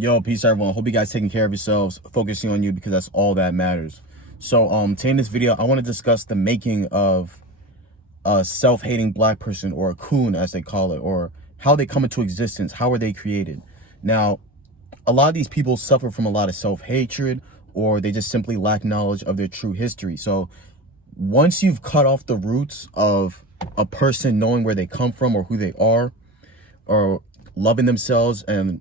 Yo, peace everyone. Hope you guys taking care of yourselves, focusing on you because that's all that matters. So, today in this video, I want to discuss the making of a self-hating black person, or a coon as they call it, or how they come into existence, how are they created. Now, a lot of these people suffer from a lot of self-hatred, or they just simply lack knowledge of their true history. So once you've cut off the roots of a person knowing where they come from or who they are, or loving themselves and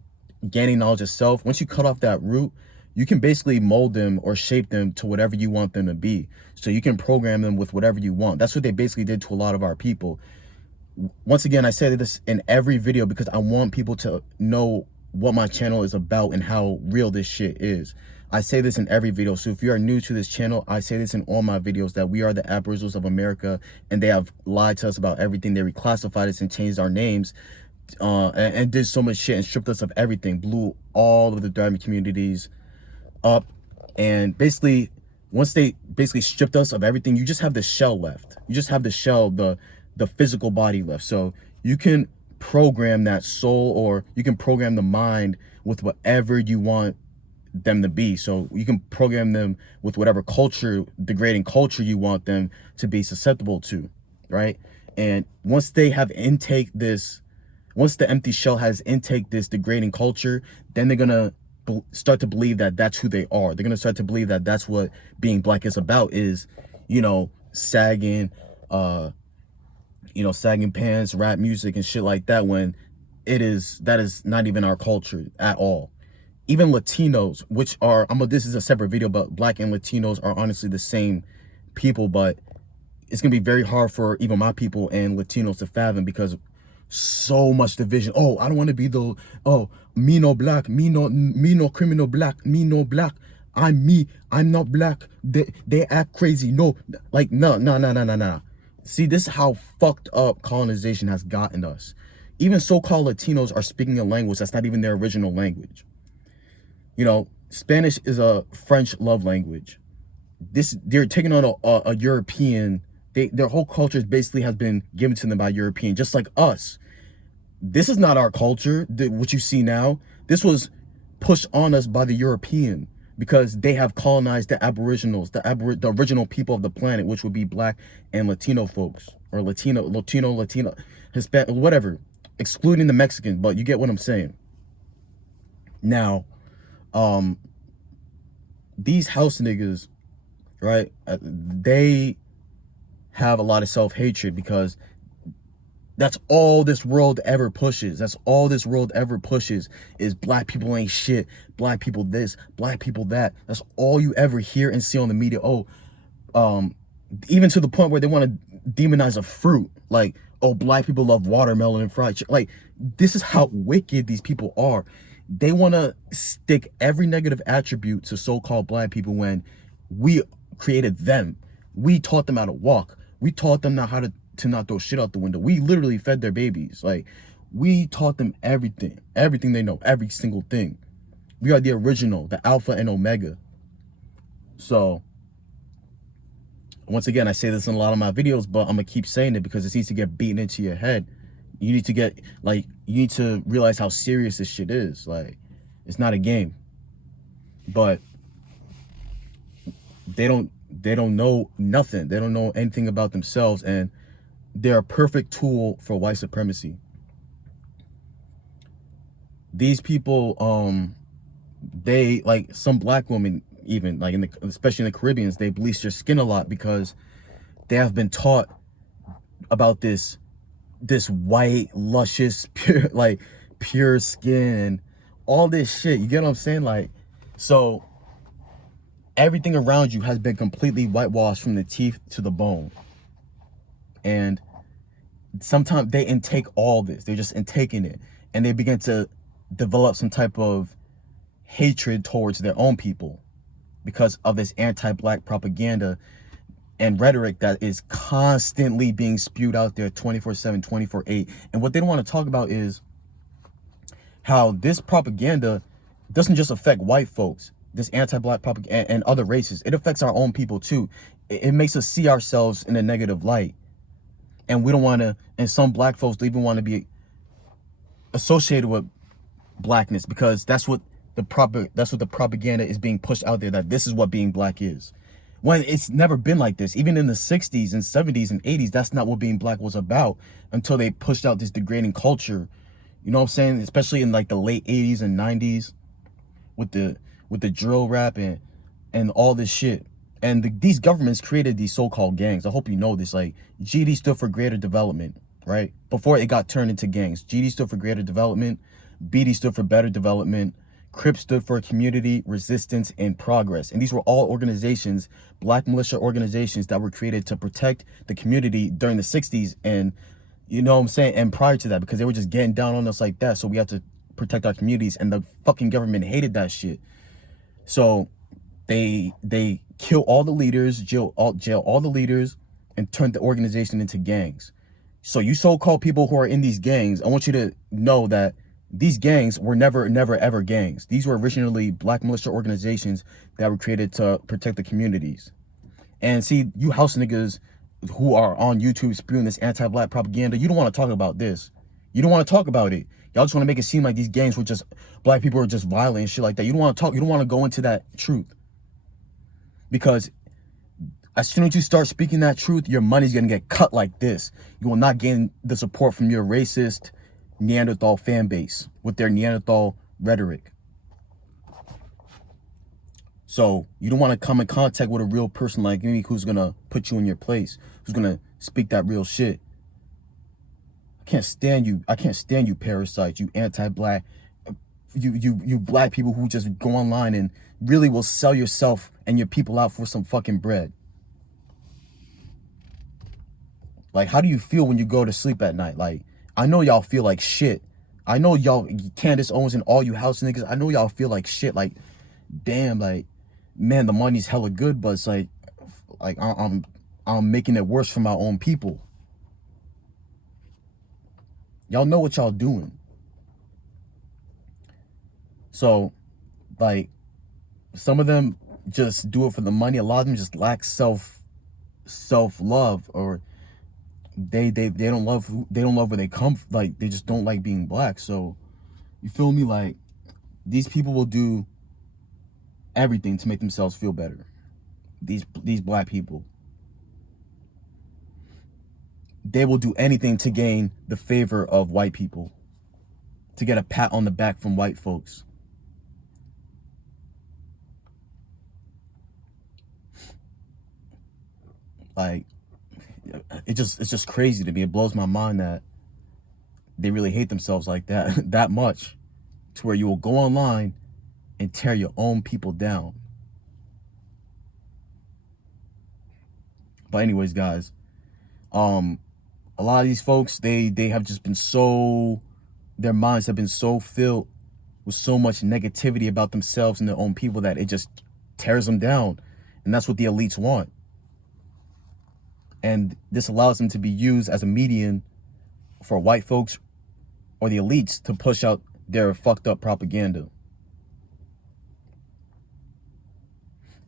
gaining knowledge of self, once you cut off that root, you can basically mold them or shape them to whatever you want them to be. So you can program them with whatever you want. That's what they basically did to a lot of our people. Once again, I say this in every video because I want people to know what my channel is about and how real this shit is. I say this in every video. So if you are new to this channel, I say this in all my videos, that we are the Aboriginals of America, and they have lied to us about everything. They reclassified us and changed our names, and did so much shit and stripped us of everything, blew all of the diamond communities up. And basically, once they basically stripped us of everything, you just have the shell left. You just have the shell, the physical body left. So you can program that soul, or you can program the mind with whatever you want them to be. So you can program them with whatever culture, degrading culture, you want them to be susceptible to, right? And once they have once the empty shell has intake this degrading culture, then they're gonna start to believe that that's who they are. They're gonna start to believe that that's what being black is about, is, sagging, sagging pants, rap music and shit like that, when that is not even our culture at all. Even Latinos, which are, this is a separate video, but black and Latinos are honestly the same people, but it's gonna be very hard for even my people and Latinos to fathom, because so much division. Oh, I don't want to be me no black, me no criminal black, me no black. I'm not black. They act crazy. No, like no. See, this is how fucked up colonization has gotten us. Even so-called Latinos are speaking a language that's not even their original language. Spanish is a French love language. They're taking on a European. Their whole culture basically has been given to them by European, just like us. This is not our culture, what you see now. This was pushed on us by the European, because they have colonized the Aboriginals, the original people of the planet, which would be black and Latino folks, or Latino, Hispanic, whatever, excluding the Mexican, but you get what I'm saying. Now, these house niggas, right, they have a lot of self-hatred, because that's all this world ever pushes. That's all this world ever pushes, is black people ain't shit, black people this, black people that. That's all you ever hear and see on the media. Even to the point where they want to demonize a fruit, like, oh, black people love watermelon and fried chicken. Like, this is how wicked these people are. They want to stick every negative attribute to so-called black people, when we created them. We taught them how to walk. We taught them how to not throw shit out the window. We literally fed their babies. Like, we taught them everything they know, every single thing. We are the original, the alpha and omega. So once again, I say this in a lot of my videos, but I'm gonna keep saying it because it needs to get beaten into your head. You need to realize how serious this shit is. Like, it's not a game. But they don't know nothing. They don't know anything about themselves, and they're a perfect tool for white supremacy. These people, they, like, some black women, even like especially in the Caribbean, they bleach their skin a lot because they have been taught about this white, luscious, pure skin, all this shit. You get what I'm saying? Like, so everything around you has been completely whitewashed from the teeth to the bone. And sometimes they intake all this. They're just intaking it. And they begin to develop some type of hatred towards their own people because of this anti-black propaganda and rhetoric that is constantly being spewed out there 24/7, 24/8. And what they don't want to talk about is how this propaganda doesn't just affect white folks, this anti-black propaganda, and other races. It affects our own people too. It makes us see ourselves in a negative light. And we don't want to, and some black folks don't even want to be associated with blackness, because that's what that's what the propaganda is being pushed out there, that this is what being black is. When it's never been like this. Even in the 60s and 70s and 80s, that's not what being black was about, until they pushed out this degrading culture. You know what I'm saying? Especially in like the late 80s and 90s with the drill rap and all this shit. And these governments created these so-called gangs. I hope you know this. Like, GD stood for greater development, right? Before it got turned into gangs. GD stood for greater development. BD stood for better development. CRIP stood for community, resistance, and progress. And these were all organizations, black militia organizations, that were created to protect the community during the 60s. And, you know what I'm saying? And prior to that, because they were just getting down on us like that. So we had to protect our communities. And the fucking government hated that shit. So they kill all the leaders, jail all the leaders, and turn the organization into gangs. So you so-called people who are in these gangs, I want you to know that these gangs were never ever gangs. These were originally black militia organizations that were created to protect the communities. And see, you house niggas who are on YouTube spewing this anti-black propaganda, you don't want to talk about this. You don't want to talk about it. Y'all just want to make it seem like these gangs were just, black people are just violent and shit like that. You don't want to talk, you don't want to go into that truth. Because as soon as you start speaking that truth, your money's going to get cut like this. You will not gain the support from your racist Neanderthal fan base with their Neanderthal rhetoric. So you don't want to come in contact with a real person like me who's going to put you in your place, who's going to speak that real shit. I can't stand you. I can't stand you parasites, you anti-black, you black people who just go online and really will sell yourself and your people out for some fucking bread. Like, how do you feel when you go to sleep at night? Like, I know y'all feel like shit. I know y'all, Candace Owens and all you house niggas, I know y'all feel like shit. Like, damn, like, man, the money's hella good, but it's like I'm making it worse for my own people. Y'all know what y'all doing. So, like, some of them just do it for the money. A lot of them just lack self-love, or they don't love where they come from. Like, they just don't like being black. So, you feel me? Like, these people will do everything to make themselves feel better. These black people, they will do anything to gain the favor of white people, to get a pat on the back from white folks. Like, it's just crazy to me. It blows my mind that they really hate themselves like that that much, to where you will go online and tear your own people down. But anyways, guys, a lot of these folks, they have just been so, their minds have been so filled with so much negativity about themselves and their own people that it just tears them down. And that's what the elites want. And this allows them to be used as a medium for white folks or the elites to push out their fucked up propaganda.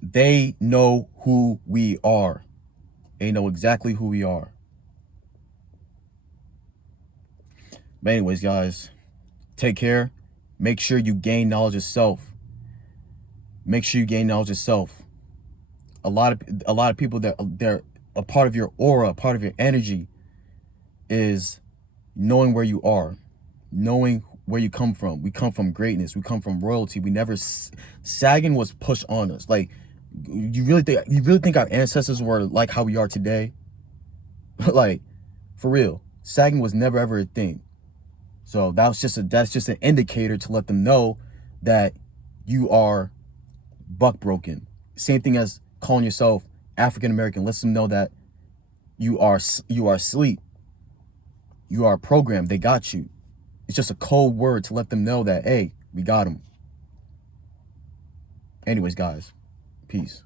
They know who we are. They know exactly who we are. But anyways, guys, take care. Make sure you gain knowledge of self. Make sure you gain knowledge of self. A lot of people, that they're a part of your aura, a part of your energy, is knowing where you are, knowing where you come from. We come from greatness. We come from royalty. We never, sagging was pushed on us. Like, you really think our ancestors were like how we are today? Like, for real, sagging was never ever a thing. So that's just an indicator to let them know that you are buck broken. Same thing as calling yourself African American. Lets them know that you are asleep. You are programmed. They got you. It's just a cold word to let them know that, hey, we got them. Anyways, guys, peace.